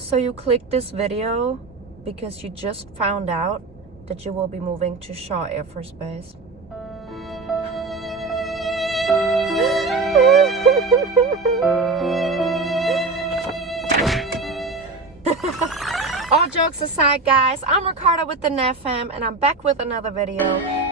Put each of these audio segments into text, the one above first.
So you clicked this video because you just found out that you will be moving to Shaw Air Force Base. All jokes aside, guys, I'm Ricardo with the NetFam, and I'm back with another video.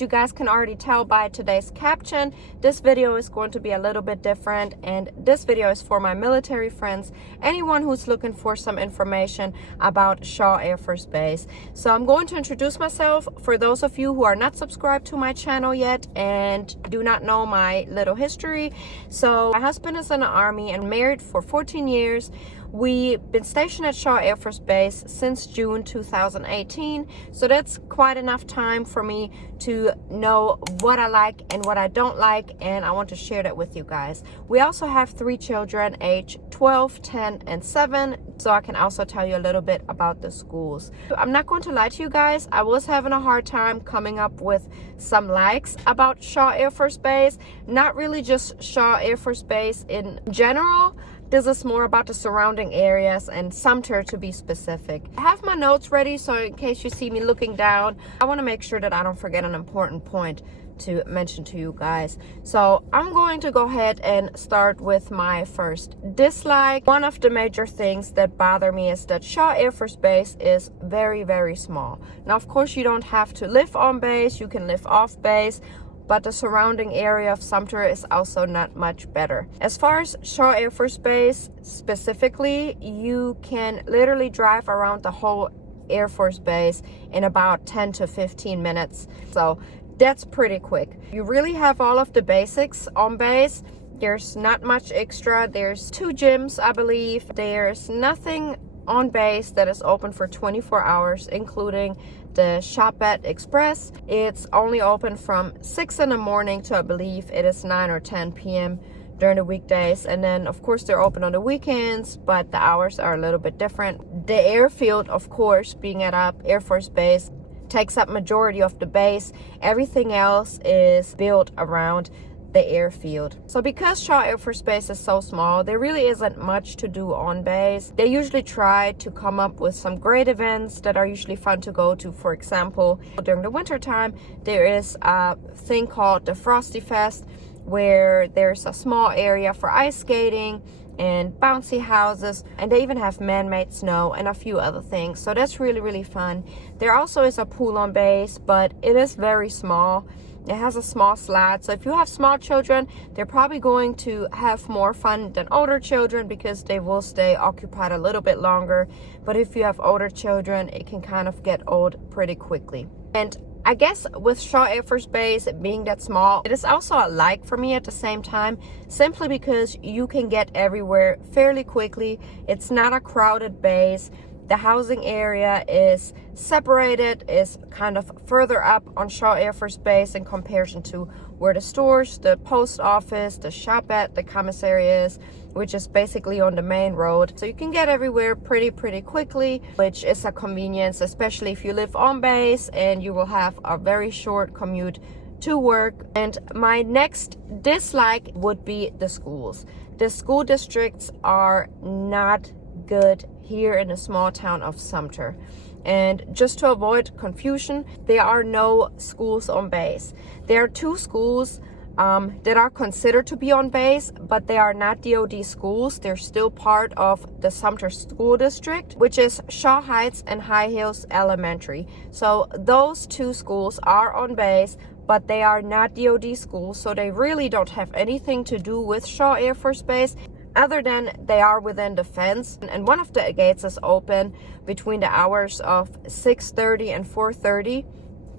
You guys can already tell by today's caption, this video is going to be a little bit different, and this video is for my military friends, anyone who's looking for some information about Shaw Air Force Base. So I'm going to introduce myself for those of you who are not subscribed to my channel yet and do not know my little history. So my husband is in the Army and married for 14 years. We've been stationed at Shaw Air Force Base since June 2018, so that's quite enough time for me to know what I like and what I don't like, and I want to share that with you guys. We also have 3 children, age 12, 10, and 7, so I can also tell you a little bit about the schools. I'm not going to lie to you guys, I was having a hard time coming up with some likes about Shaw Air Force Base, not really just Shaw Air Force Base in general. This is more about the surrounding areas and Sumter to be specific. I have my notes ready, so in case you see me looking down, I want to make sure that I don't forget an important point to mention to you guys. So I'm going to go ahead and start with my first dislike. One of the major things that bother me is that Shaw Air Force Base is very, very small. Now, of course, you don't have to live on base, you can live off base, but the surrounding area of Sumter is also not much better. As far as Shaw Air Force Base specifically, you can literally drive around the whole Air Force Base in about 10 to 15 minutes. So that's pretty quick. You really have all of the basics on base. There's not much extra. There's 2 gyms, I believe. There's nothing on base that is open for 24 hours, including the Shop at Express. It's only open from 6 in the morning to, I believe it is 9 or 10 p.m. during the weekdays, and then of course they're open on the weekends, but the hours are a little bit different. The airfield, of course, being at Air Force Base, takes up majority of the base. Everything else is built around the airfield. So because Shaw Air Force Base is so small, there really isn't much to do on base. They usually try to come up with some great events that are usually fun to go to. For example, during the winter time, there is a thing called the Frosty Fest, where there's a small area for ice skating and bouncy houses, and they even have man-made snow and a few other things. So that's really, really fun. There also is a pool on base, but it is very small. It has a small slide, so if you have small children, they're probably going to have more fun than older children because they will stay occupied a little bit longer. But if you have older children, it can kind of get old pretty quickly. And I guess with Shaw Air Force Base being that small, it is also a like for me at the same time, simply because you can get everywhere fairly quickly. It's not a crowded base. The housing area is separated, is kind of further up on Shaw Air Force Base in comparison to where the stores, the post office, the shop at, the commissary is, which is basically on the main road. So you can get everywhere pretty quickly, which is a convenience, especially if you live on base and you will have a very short commute to work. And my next dislike would be the schools. The school districts are not good here in the small town of Sumter. And just to avoid confusion, there are no schools on base. There are 2 schools that are considered to be on base, but they are not DoD schools. They're still part of the Sumter School District, which is Shaw Heights and High Hills Elementary. So those 2 schools are on base, but they are not DoD schools, so they really don't have anything to do with Shaw Air Force Base, other than they are within the fence. And one of the gates is open between the hours of 6:30 and 4:30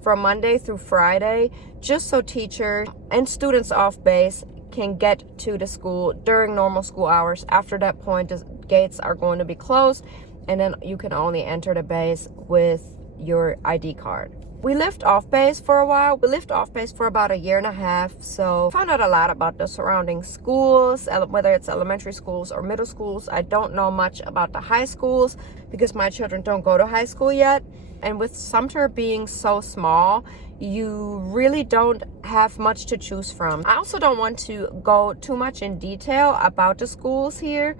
from Monday through Friday, just so teachers and students off base can get to the school during normal school hours. After that point, the gates are going to be closed and then you can only enter the base with your ID card. We lived off base for a while. We lived off base for about 1.5 years. So found out a lot about the surrounding schools, whether it's elementary schools or middle schools. I don't know much about the high schools because my children don't go to high school yet. And with Sumter being so small, you really don't have much to choose from. I also don't want to go too much in detail about the schools here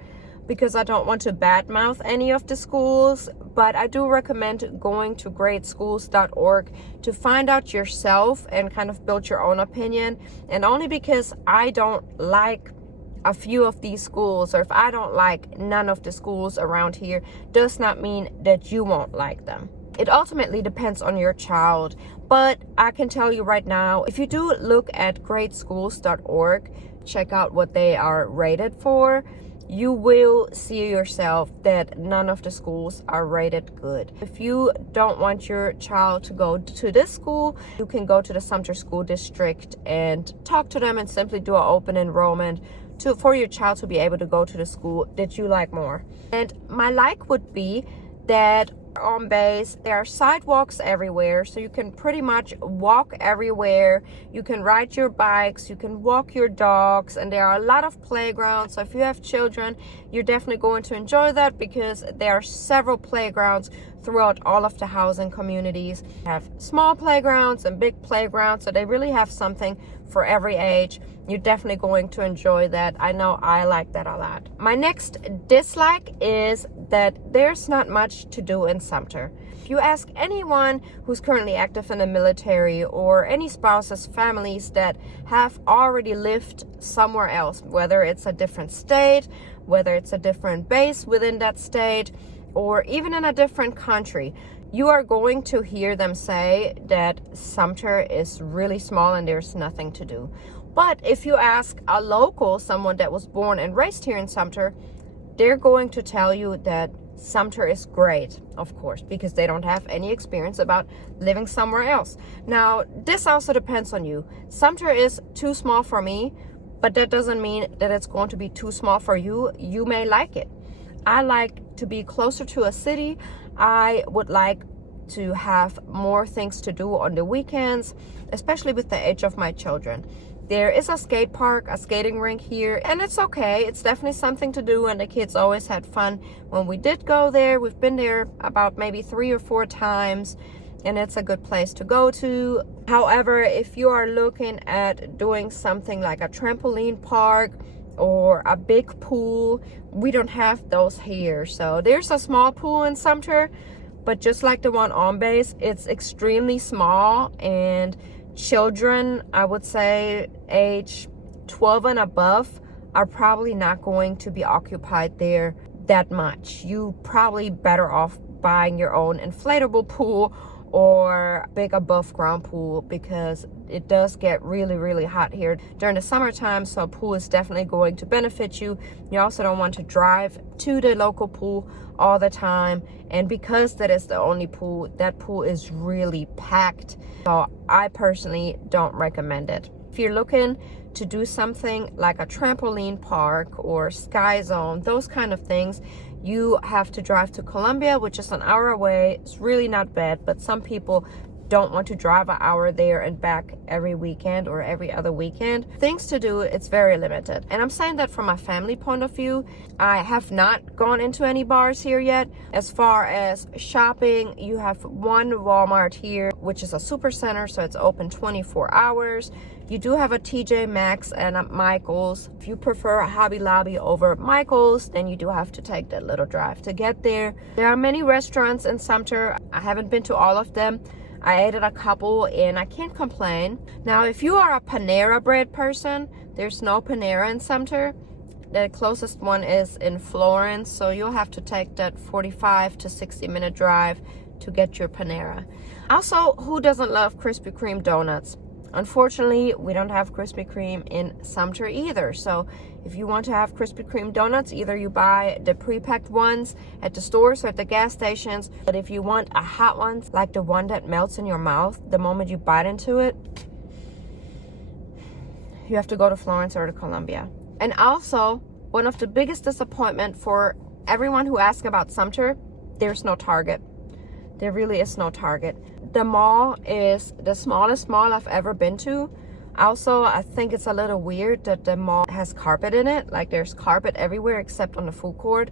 because I don't want to badmouth any of the schools, but I do recommend going to greatschools.org to find out yourself and kind of build your own opinion. And only because I don't like a few of these schools, or if I don't like none of the schools around here, does not mean that you won't like them. It ultimately depends on your child, but I can tell you right now, if you do look at greatschools.org, check out what they are rated for, you will see yourself that none of the schools are rated good. If you don't want your child to go to this school, you can go to the Sumter School District and talk to them and simply do an open enrollment for your child to be able to go to the school that you like more. And my like would be that on base there are sidewalks everywhere, so you can pretty much walk everywhere. You can ride your bikes, you can walk your dogs, and there are a lot of playgrounds. So if you have children, you're definitely going to enjoy that because there are several playgrounds throughout all of the housing communities. They have small playgrounds and big playgrounds, so they really have something for every age. You're definitely going to enjoy that. I know I like that a lot. My next dislike is that there's not much to do in Sumter. If you ask anyone who's currently active in the military or any spouses, families that have already lived somewhere else, whether it's a different state, whether it's a different base within that state, or even in a different country, you are going to hear them say that Sumter is really small and there's nothing to do. But if you ask a local, someone that was born and raised here in Sumter, they're going to tell you that Sumter is great, of course, because they don't have any experience about living somewhere else. Now, this also depends on you. Sumter is too small for me, but that doesn't mean that it's going to be too small for you. You may like it. I like to be closer to a city. I would like to have more things to do on the weekends, especially with the age of my children. There is a skate park, a skating rink here, and it's okay. It's definitely something to do, and the kids always had fun when we did go there. We've been there about maybe 3 or 4 times, and it's a good place to go to. However, if you are looking at doing something like a trampoline park or a big pool, we don't have those here. So there's a small pool in Sumter, but just like the one on base, it's extremely small, and children, I would say age 12 and above, are probably not going to be occupied there that much. You probably better off buying your own inflatable pool or big above ground pool, because it does get really, really hot here during the summertime. So a pool is definitely going to benefit you. You also don't want to drive to the local pool all the time. And because that is the only pool, that pool is really packed. So I personally don't recommend it. If you're looking to do something like a trampoline park or Sky Zone, those kind of things, you have to drive to Columbia, which is an hour away. It's really not bad, but some people don't want to drive an hour there and back every weekend or every other weekend. Things to do, it's very limited. And I'm saying that from a family point of view. I have not gone into any bars here yet. As far as shopping, you have one Walmart here, which is a super center, so it's open 24 hours. You do have a TJ Maxx and a Michael's. If you prefer a Hobby Lobby over Michael's, then you do have to take that little drive to get there. There are many restaurants in Sumter. I haven't been to all of them. I ate at a couple and I can't complain. Now, if you are a Panera Bread person, there's no Panera in Sumter. The closest one is in Florence, so you'll have to take that 45 to 60 minute drive to get your Panera. Also, who doesn't love Krispy Kreme donuts? Unfortunately, we don't have Krispy Kreme in Sumter either. So if you want to have Krispy Kreme donuts, either you buy the pre-packed ones at the stores or at the gas stations. But if you want a hot one, like the one that melts in your mouth the moment you bite into it, you have to go to Florence or to Columbia. And also, one of the biggest disappointment for everyone who asks about Sumter there's no Target. There really is no Target. The mall is the smallest mall I've ever been to. Also, I think it's a little weird that the mall has carpet in it. Like, there's carpet everywhere except on the food court.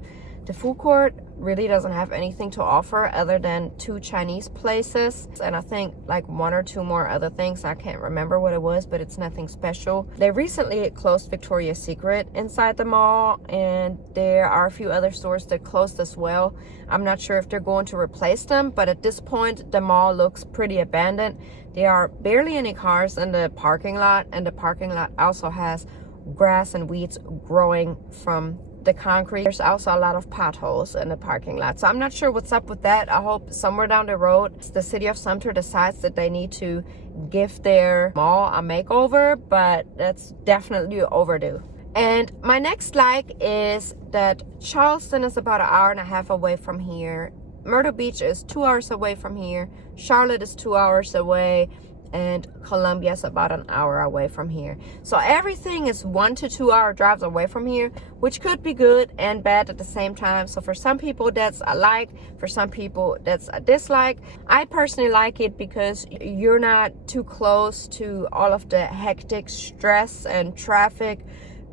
The food court really doesn't have anything to offer other than 2 Chinese places. And I think like 1 or 2 more other things. I can't remember what it was, but it's nothing special. They recently closed Victoria's Secret inside the mall. And there are a few other stores that closed as well. I'm not sure if they're going to replace them. But at this point, the mall looks pretty abandoned. There are barely any cars in the parking lot. And the parking lot also has grass and weeds growing from the concrete. There's also a lot of potholes in the parking lot. So I'm not sure what's up with that. I hope somewhere down the road, the city of Sumter decides that they need to give their mall a makeover, but that's definitely overdue. And my next like is that Charleston is about 1.5 hours away from here. Myrtle Beach is 2 hours away from here. Charlotte is 2 hours away. And Columbia is about 1 hour away from here. So everything is 1 to 2 hour drives away from here, which could be good and bad at the same time. So for some people that's a like, for some people that's a dislike. I personally like it because you're not too close to all of the hectic stress and traffic,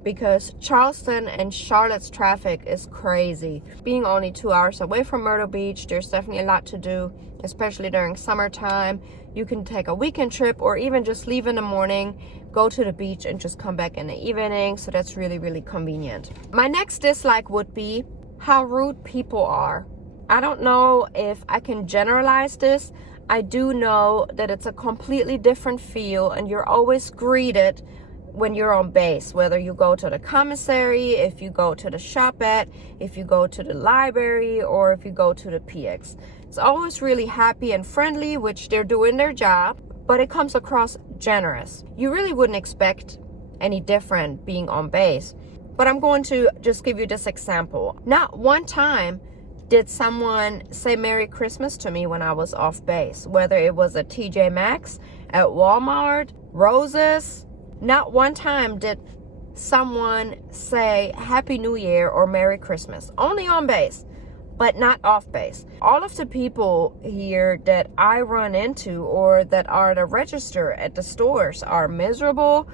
because Charleston and Charlotte's traffic is crazy. Being only 2 hours away from Myrtle Beach, there's definitely a lot to do, especially during summertime. You can take a weekend trip or even just leave in the morning, go to the beach and just come back in the evening. So that's really, really convenient. My next dislike would be how rude people are. I don't know if I can generalize this. I do know that it's a completely different feel and you're always greeted when you're on base, whether you go to the commissary, if you go to the shop at, if you go to the library, or if you go to the PX. It's always really happy and friendly, which they're doing their job, but it comes across generous. You really wouldn't expect any different being on base. But I'm going to just give you this example. Not one time did someone say Merry Christmas to me when I was off base, whether it was at TJ Maxx, at Walmart, Rose's. Not one time did someone say Happy New Year or Merry Christmas. Only on base, but not off base. All of the people here that I run into or that are at the register at the stores are miserable,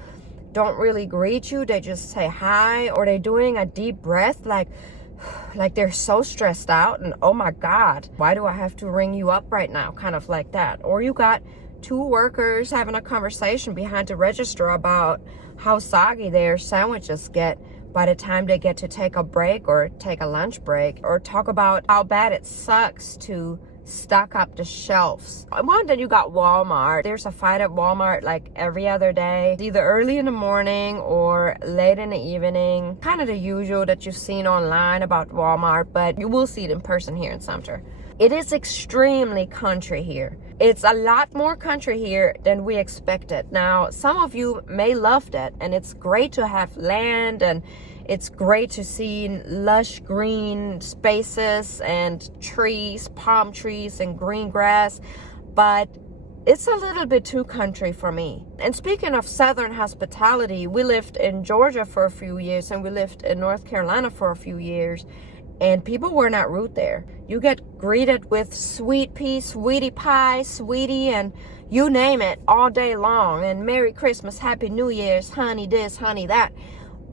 don't really greet you. They just say hi, or they're doing a deep breath like they're so stressed out and oh my God, why do I have to ring you up right now? Kind of like that. Or you got 2 workers having a conversation behind the register about how soggy their sandwiches get by the time they get to take a break or take a lunch break, or talk about how bad it sucks to stock up the shelves. One, then you got Walmart. There's a fight at Walmart like every other day, either early in the morning or late in the evening. Kind of the usual that you've seen online about Walmart, but you will see it in person here in Sumter. It is extremely country here. It's a lot more country here than we expected. Now, some of you may love that, and it's great to have land, and it's great to see lush green spaces and trees, palm trees and green grass, but it's a little bit too country for me. And speaking of Southern hospitality, we lived in Georgia for a few years and we lived in North Carolina for a few years. And people were not rude there. You get greeted with sweet pea, sweetie pie, sweetie, and you name it all day long. And Merry Christmas, Happy New Year's, honey this, honey that.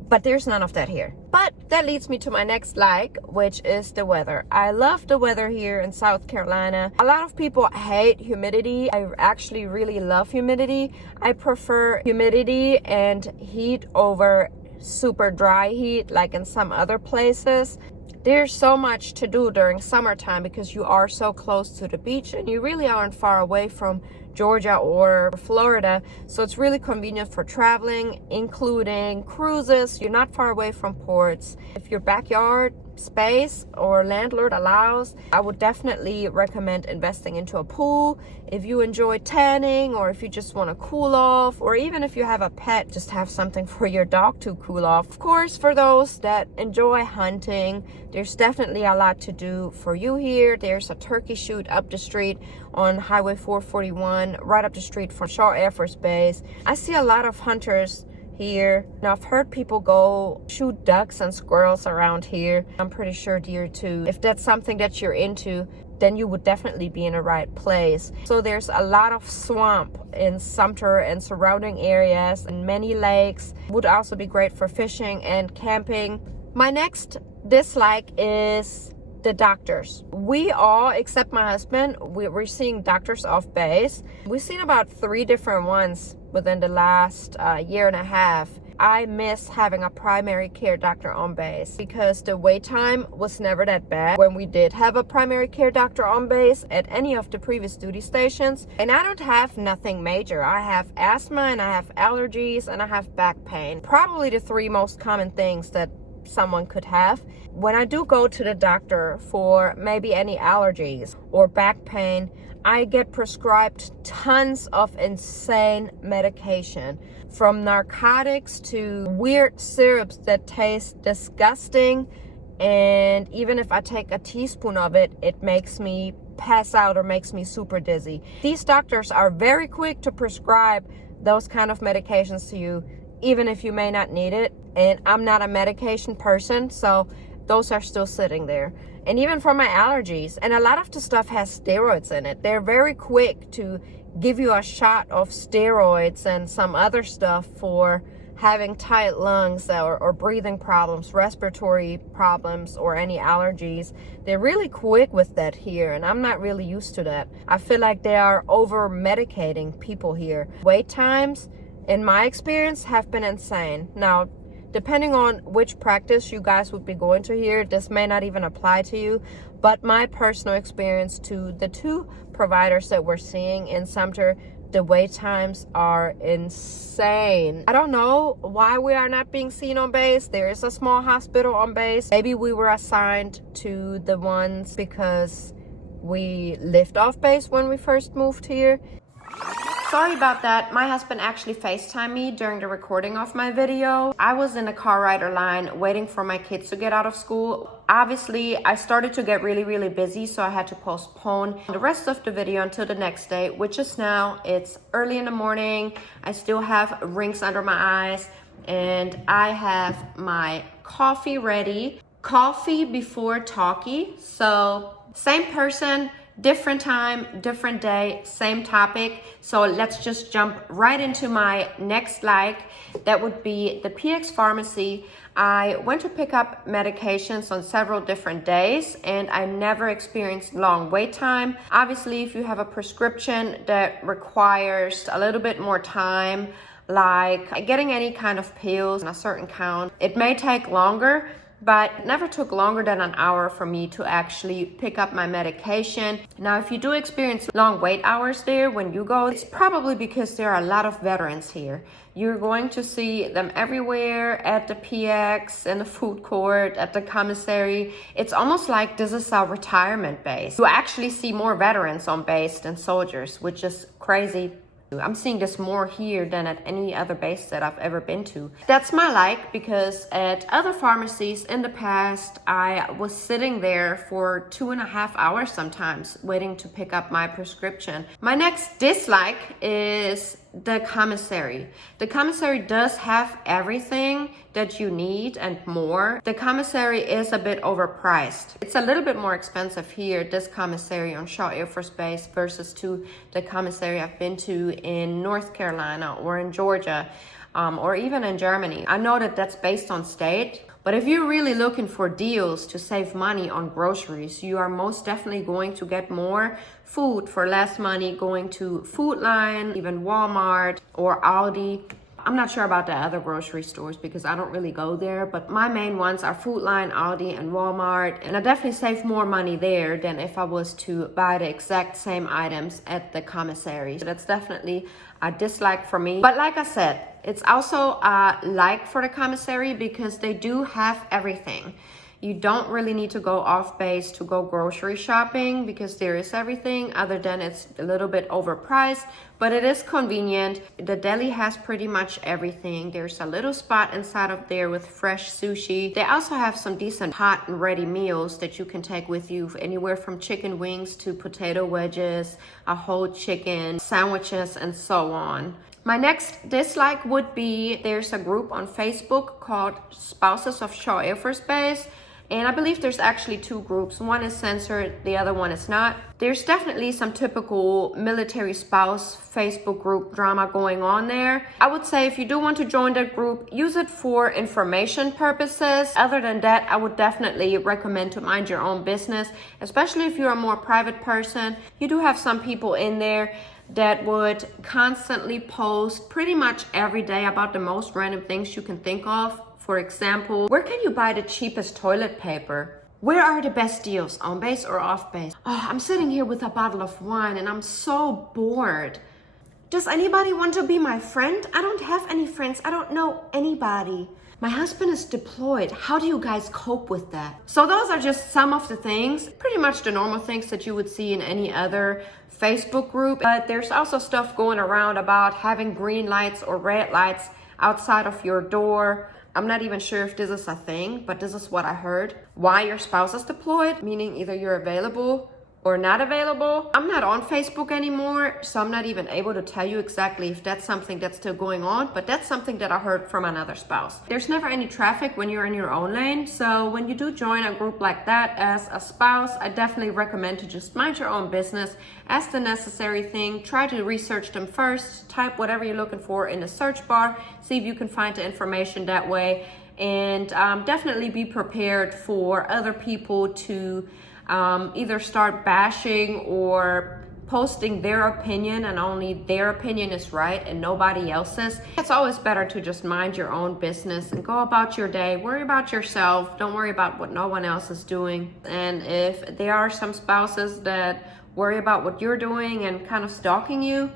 But there's none of that here. But that leads me to my next like, which is the weather. I love the weather here in South Carolina. A lot of people hate humidity. I actually really love humidity. I prefer humidity and heat over super dry heat like in some other places. There's so much to do during summertime because you are so close to the beach and you really aren't far away from Georgia or Florida. So it's really convenient for traveling, including cruises. You're not far away from ports. If your backyard space or landlord allows, I would definitely recommend investing into a pool. If you enjoy tanning, or if you just want to cool off, or even if you have a pet, just have something for your dog to cool off. Of course, for those that enjoy hunting, there's definitely a lot to do for you here. There's a turkey shoot up the street on Highway 441, right up the street from Shaw Air Force Base. I see a lot of hunters here. Now, I've heard people go shoot ducks and squirrels around here. I'm pretty sure deer too. If that's something that you're into, then you would definitely be in the right place. So there's a lot of swamp in Sumter and surrounding areas, and many lakes. Would also be great for fishing and camping. My next dislike is the doctors. We all, except my husband, we're seeing doctors off base. We've seen about 3 different ones within the last year and a half. I miss having a primary care doctor on base because the wait time was never that bad when we did have a primary care doctor on base at any of the previous duty stations. And I don't have nothing major. I have asthma and I have allergies and I have back pain. Probably the 3 most common things that someone could have. When I do go to the doctor for maybe any allergies or back pain, I get prescribed tons of insane medication, from narcotics to weird syrups that taste disgusting, and even if I take a teaspoon of it, it makes me pass out or makes me super dizzy. These doctors are very quick to prescribe those kind of medications to you, even if you may not need it. And I'm not a medication person, so those are still sitting there. And even for my allergies, and a lot of the stuff has steroids in it. They're very quick to give you a shot of steroids and some other stuff for having tight lungs or breathing problems, respiratory problems, or any allergies. They're really quick with that here, and I'm not really used to that. I feel like they are over medicating people here. Wait times, in my experience, have been insane. Now, depending on which practice you guys would be going to here, this may not even apply to you, but my personal experience to the 2 providers that we're seeing in Sumter, the wait times are insane. I don't know why we are not being seen on base. There is a small hospital on base. Maybe we were assigned to the ones because we lived off base when we first moved here. Sorry about that. My husband actually FaceTimed me during the recording of my video. I was in a car rider line waiting for my kids to get out of school. Obviously, I started to get really busy, so I had to postpone the rest of the video until the next day, which is now. It's early in the morning. I still have rings under my eyes, and I have my coffee ready. Coffee before talkie. So same person, different time, different day, same topic. So let's just jump right into my next like. That would be the PX Pharmacy. I went to pick up medications on several different days, and I never experienced long wait time. Obviously, if you have a prescription that requires a little bit more time, like getting any kind of pills in a certain count, it may take longer, but it never took longer than an hour for me to actually pick up my medication. Now, if you do experience long wait hours there when you go, it's probably because there are a lot of veterans here. You're going to see them everywhere, at the PX, in the food court, at the commissary. It's almost like this is a retirement base. You actually see more veterans on base than soldiers, which is crazy. I'm seeing this more here than at any other base that I've ever been to. That's my like, because at other pharmacies in the past, I was sitting there for 2.5 hours sometimes waiting to pick up my prescription. My next dislike is the commissary. The commissary does have everything that you need and more. The commissary is a bit overpriced. It's a little bit more expensive here, this commissary on Shaw Air Force Base, versus to the commissary I've been to in North Carolina or in Georgia, or even in Germany. I know that that's based on state, but if you're really looking for deals to save money on groceries, you are most definitely going to get more food for less money going to Food Line, even Walmart or Aldi. I'm not sure about the other grocery stores because I don't really go there, but my main ones are Food Line, Aldi, and Walmart, and I definitely save more money there than if I was to buy the exact same items at the commissary. So that's definitely a dislike for me. But like I said, it's also a like for the commissary because they do have everything. You don't really need to go off base to go grocery shopping because there is everything, other than it's a little bit overpriced, but it is convenient. The deli has pretty much everything. There's a little spot inside of there with fresh sushi. They also have some decent hot and ready meals that you can take with you, anywhere from chicken wings to potato wedges, a whole chicken, sandwiches, and so on. My next dislike would be there's a group on Facebook called Spouses of Shaw Air Force Base. And I believe there's actually two groups. One is censored, the other one is not. There's definitely some typical military spouse Facebook group drama going on there. I would say if you do want to join that group, use it for information purposes. Other than that, I would definitely recommend to mind your own business, especially if you're a more private person. You do have some people in there that would constantly post pretty much every day about the most random things you can think of. For example, where can you buy the cheapest toilet paper? Where are the best deals, on base or off base? Oh, I'm sitting here with a bottle of wine and I'm so bored. Does anybody want to be my friend? I don't have any friends. I don't know anybody. My husband is deployed. How do you guys cope with that? So those are just some of the things, pretty much the normal things that you would see in any other Facebook group. But there's also stuff going around about having green lights or red lights outside of your door. I'm not even sure if this is a thing, but this is what I heard. Why your spouse is deployed, meaning either you're available or not available. I'm not on Facebook anymore, so I'm not even able to tell you exactly if that's something that's still going on, but that's something that I heard from another spouse. There's never any traffic when you're in your own lane, so when you do join a group like that as a spouse, I definitely recommend to just mind your own business, ask the necessary thing, try to research them first, type whatever you're looking for in the search bar, see if you can find the information that way, and definitely be prepared for other people to either start bashing or posting their opinion and only their opinion is right and nobody else's. It's always better to just mind your own business and go about your day. Worry about yourself. Don't worry about what no one else is doing. And if there are some spouses that worry about what you're doing and kind of stalking you,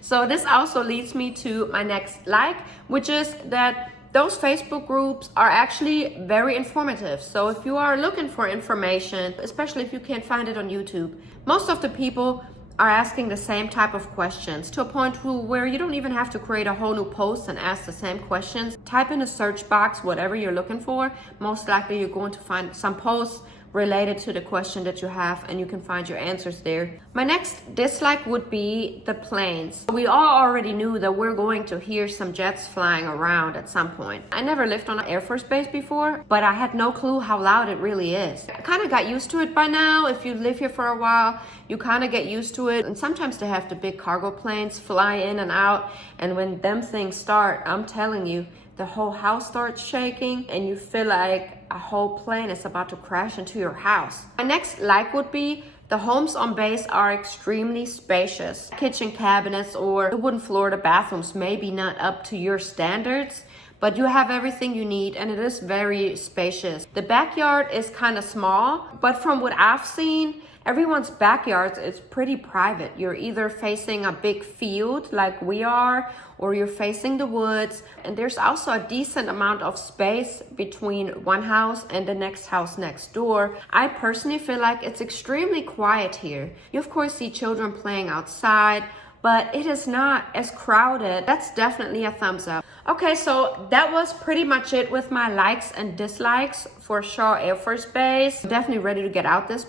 so this also leads me to my next like, which is that those Facebook groups are actually very informative. So if you are looking for information, especially if you can't find it on YouTube, most of the people are asking the same type of questions to a point where you don't even have to create a whole new post and ask the same questions. Type in the search box whatever you're looking for. Most likely you're going to find some posts related to the question that you have, and you can find your answers there. My next dislike would be the planes. We all already knew that we're going to hear some jets flying around at some point. I never lived on an Air Force base before, but I had no clue how loud it really is. I kind of got used to it by now. If you live here for a while, you kind of get used to it. And sometimes they have the big cargo planes fly in and out, and when them things start, I'm telling you, the whole house starts shaking and you feel like a whole plane is about to crash into your house. My next like would be the homes on base are extremely spacious. Kitchen cabinets or the wooden floor, the bathrooms maybe not up to your standards, but you have everything you need and it is very spacious. The backyard is kind of small, but from what I've seen, everyone's backyard is pretty private. You're either facing a big field like we are, or you're facing the woods. And there's also a decent amount of space between one house and the next house next door. I personally feel like it's extremely quiet here. You of course see children playing outside, but it is not as crowded. That's definitely a thumbs up. Okay, so that was pretty much it with my likes and dislikes for Shaw Air Force Base. I'm definitely ready to get out this.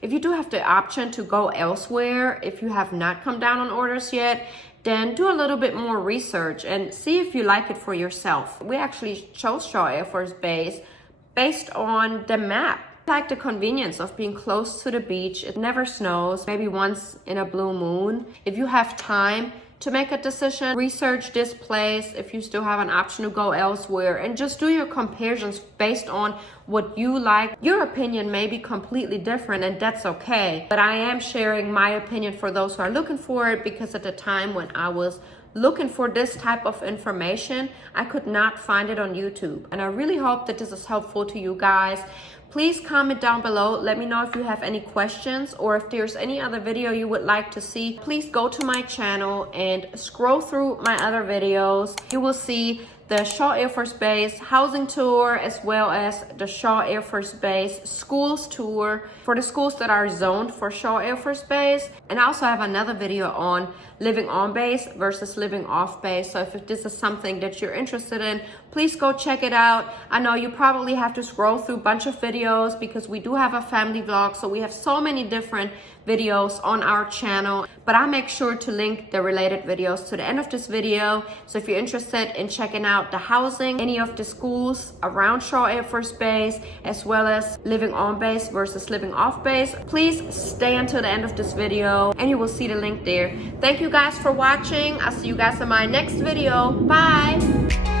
If you do have the option to go elsewhere, if you have not come down on orders yet, then do a little bit more research and see if you like it for yourself. We actually chose Shaw Air Force Base based on the map. I like the convenience of being close to the beach. It never snows, maybe once in a blue moon. If you have time to make a decision, research this place if you still have an option to go elsewhere, and just do your comparisons based on what you like. Your opinion may be completely different and that's okay, but I am sharing my opinion for those who are looking for it, because at the time when I was looking for this type of information, I could not find it on YouTube. And I really hope that this is helpful to you guys. Please comment down below. Let me know if you have any questions or if there's any other video you would like to see. Please go to my channel and scroll through my other videos. You will see the Shaw Air Force Base housing tour, as well as the Shaw Air Force Base schools tour for the schools that are zoned for Shaw Air Force Base. And I also have another video on living on base versus living off base. So if this is something that you're interested in, please go check it out. I know you probably have to scroll through a bunch of videos videos because we do have a family vlog. So we have so many different videos on our channel, but I'll make sure to link the related videos to the end of this video. So if you're interested in checking out the housing, any of the schools around Shaw Air Force Base, as well as living on base versus living off base, please stay until the end of this video and you will see the link there. Thank you guys for watching. I'll see you guys in my next video. Bye.